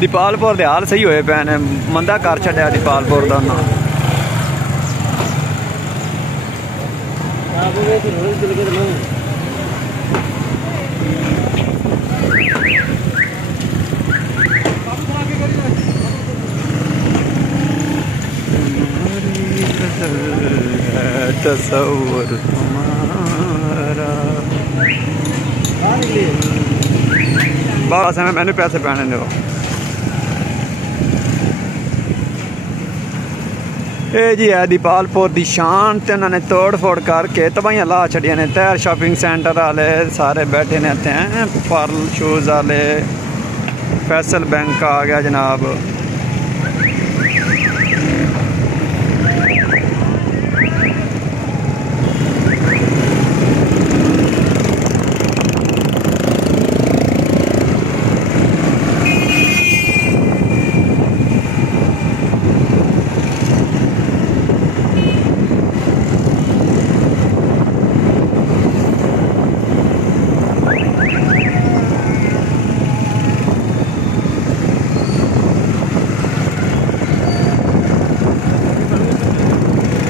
दीपालपुर के हाल सही होए पे ने, मंदा कर छड्या दीपालपुर का ना। तस्वुर तुम्हारा बस मैंने पैसे पैने दो। ये जी है दीपालपुर की शान, तो उन्होंने तोड़ फोड़ करके तबाहियां ला छड़िया ने। तैर शॉपिंग सेंटर वाले सारे बैठे ने इतने, पर्ल शूज़ वाले, फैसल बैंक आ गया जनाब।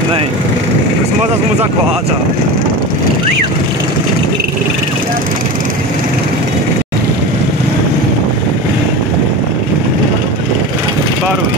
नहीं समोसा समोसा खवा जा बारू